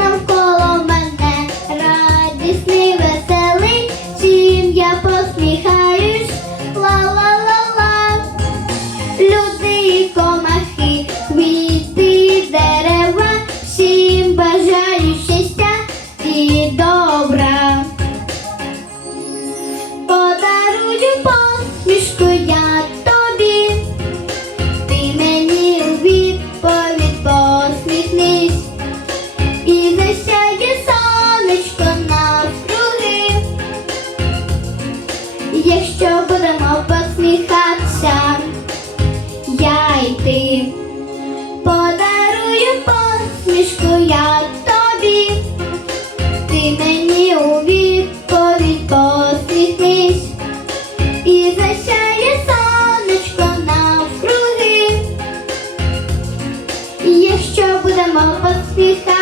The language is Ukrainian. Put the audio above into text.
Nam Kolo. я тобі, ти мені у відповідь посвітись і засяє сонечко навкруги, якщо будемо поспіхати.